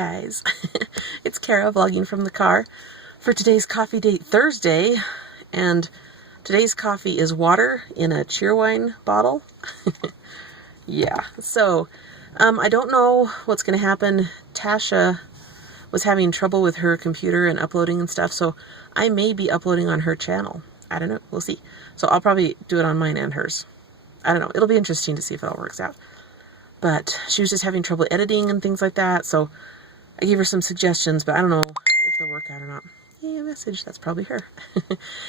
Guys, it's Kara vlogging from the car for today's coffee date Thursday, and today's coffee is water in a Cheerwine bottle. Yeah, so I don't know what's going to happen. Tasha was having trouble with her computer and uploading and stuff, so I may be uploading on her channel. I don't know, we'll see. So I'll probably do it on mine and hers. I don't know, it'll be interesting to see if it all works out. But she was just having trouble editing and things like that, so I gave her some suggestions, but I don't know if they'll work out or not. Yeah, message, that's probably her.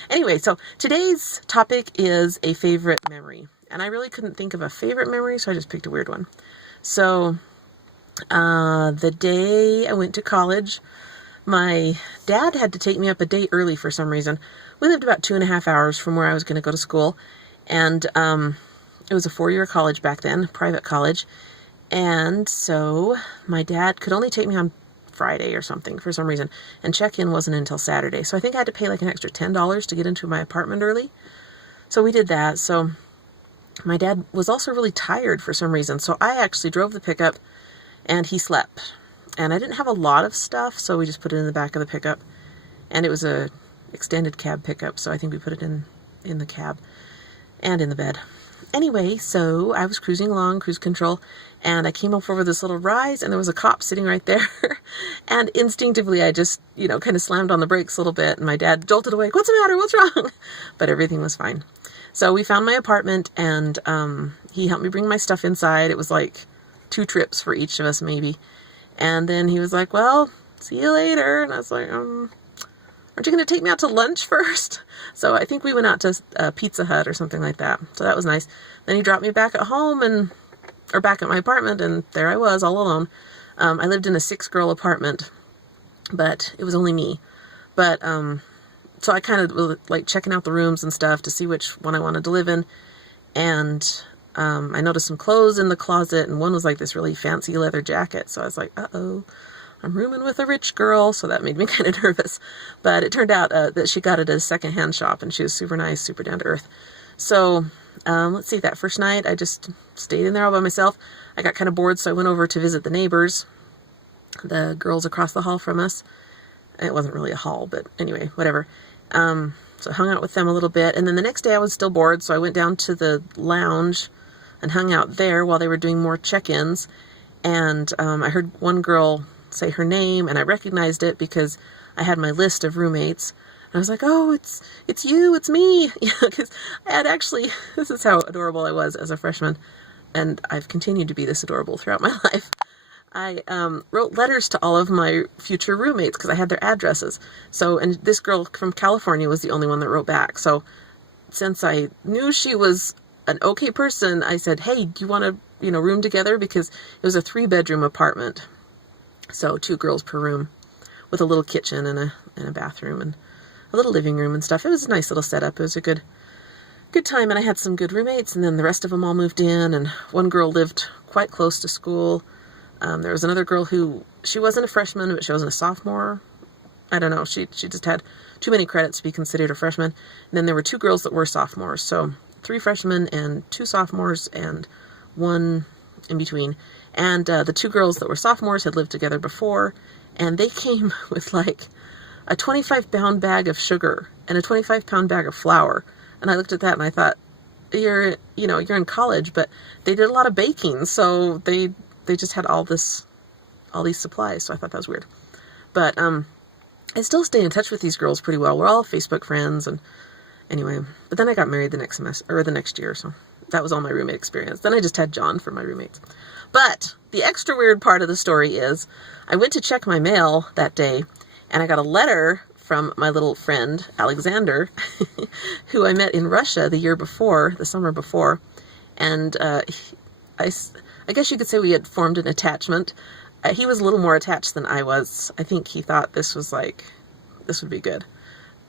Anyway, so today's topic is a favorite memory. And I really couldn't think of a favorite memory, so I just picked a weird one. So, the day I went to college, my dad had to take me up a day early for some reason. We lived about 2.5 hours from where I was going to go to school. And it was a 4-year college back then, private college. And so my dad could only take me on Friday or something for some reason, and check-in wasn't until Saturday. So I think I had to pay like an extra $10 to get into my apartment early. So we did that. So my dad was also really tired for some reason. So I actually drove the pickup and he slept. And I didn't have a lot of stuff, so we just put it in the back of the pickup. And it was a extended cab pickup, so I think we put it in the cab and in the bed. Anyway, so I was cruising along, cruise control, and I came up over this little rise, and there was a cop sitting right there. And instinctively, I just, kind of slammed on the brakes a little bit, and my dad jolted awake. What's the matter? What's wrong? But everything was fine. So we found my apartment, and he helped me bring my stuff inside. It was like 2 trips for each of us, maybe. And then he was like, well, see you later. And I was like, aren't you going to take me out to lunch first? So I think we went out to Pizza Hut or something like that. So that was nice. Then he dropped me back at home or back at my apartment, and there I was all alone. I lived in a 6-girl apartment, but it was only me. But, so I kind of was like checking out the rooms and stuff to see which one I wanted to live in. And I noticed some clothes in the closet, and one was like this really fancy leather jacket. So I was like, uh-oh. I'm rooming with a rich girl, so that made me kind of nervous. But it turned out that she got it at a secondhand shop, and she was super nice, super down to earth. So, let's see, that first night, I just stayed in there all by myself. I got kind of bored, so I went over to visit the neighbors, the girls across the hall from us. It wasn't really a hall, but anyway, whatever. So I hung out with them a little bit, and then the next day I was still bored, so I went down to the lounge and hung out there while they were doing more check-ins. And I heard one girl say her name, and I recognized it because I had my list of roommates. And I was like, oh, it's you, it's me. Yeah, because I had actually, this is how adorable I was as a freshman, and I've continued to be this adorable throughout my life. I wrote letters to all of my future roommates because I had their addresses. So, and this girl from California was the only one that wrote back. So since I knew she was an okay person, I said, hey, do you want to, room together? Because it was a 3-bedroom apartment. So 2 girls per room with a little kitchen and a bathroom and a little living room and stuff. It was a nice little setup. It was a good time, and I had some good roommates, and then the rest of them all moved in, and one girl lived quite close to school. There was another girl she wasn't a freshman, but she wasn't a sophomore. I don't know. She just had too many credits to be considered a freshman. And then there were 2 girls that were sophomores. So 3 freshmen and 2 sophomores and 1 in between. And the 2 girls that were sophomores had lived together before, and they came with like a 25-pound bag of sugar and a 25-pound bag of flour. And I looked at that and I thought, you're in college, but they did a lot of baking, so they just had all these supplies. So I thought that was weird. But I still stay in touch with these girls pretty well. We're all Facebook friends, and anyway. But then I got married the next semester or the next year, so that was all my roommate experience. Then I just had John for my roommates. But the extra weird part of the story is I went to check my mail that day, and I got a letter from my little friend, Alexander, who I met in Russia the summer before. And I guess you could say we had formed an attachment. He was a little more attached than I was. I think he thought this would be good,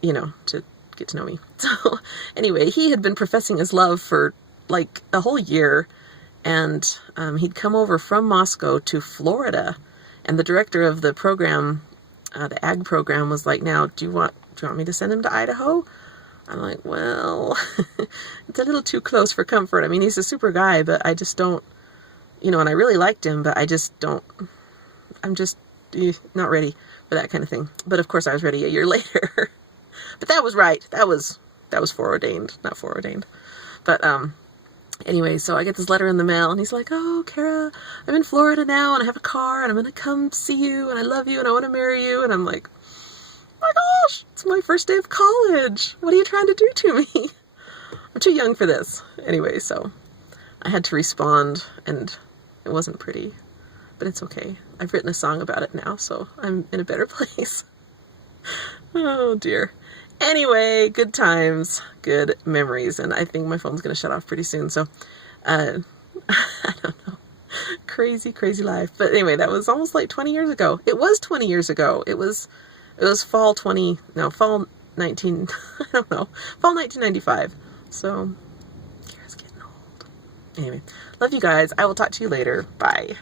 to get to know me. So anyway, he had been professing his love for like a whole year. And he'd come over from Moscow to Florida, and the director of the program, the ag program, was like, now, do you want me to send him to Idaho? I'm like, well, it's a little too close for comfort. I mean, he's a super guy, but I just don't, and I really liked him, but I just don't, I'm just not ready for that kind of thing. But of course I was ready a year later. But that was right. That was foreordained, not foreordained. But anyway, so I get this letter in the mail, and he's like, "Oh, Kara, I'm in Florida now, and I have a car, and I'm going to come see you, and I love you, and I want to marry you." And I'm like, "My gosh, it's my first day of college. What are you trying to do to me?" I'm too young for this. Anyway, so I had to respond, and it wasn't pretty, but it's okay. I've written a song about it now, so I'm in a better place. Oh, dear. Anyway, good times, good memories, and I think my phone's going to shut off pretty soon, so, I don't know. Crazy, crazy life. But anyway, that was almost like 20 years ago. It was 20 years ago. It was fall 19, I don't know, fall 1995. So, Kara's getting old. Anyway, love you guys. I will talk to you later. Bye.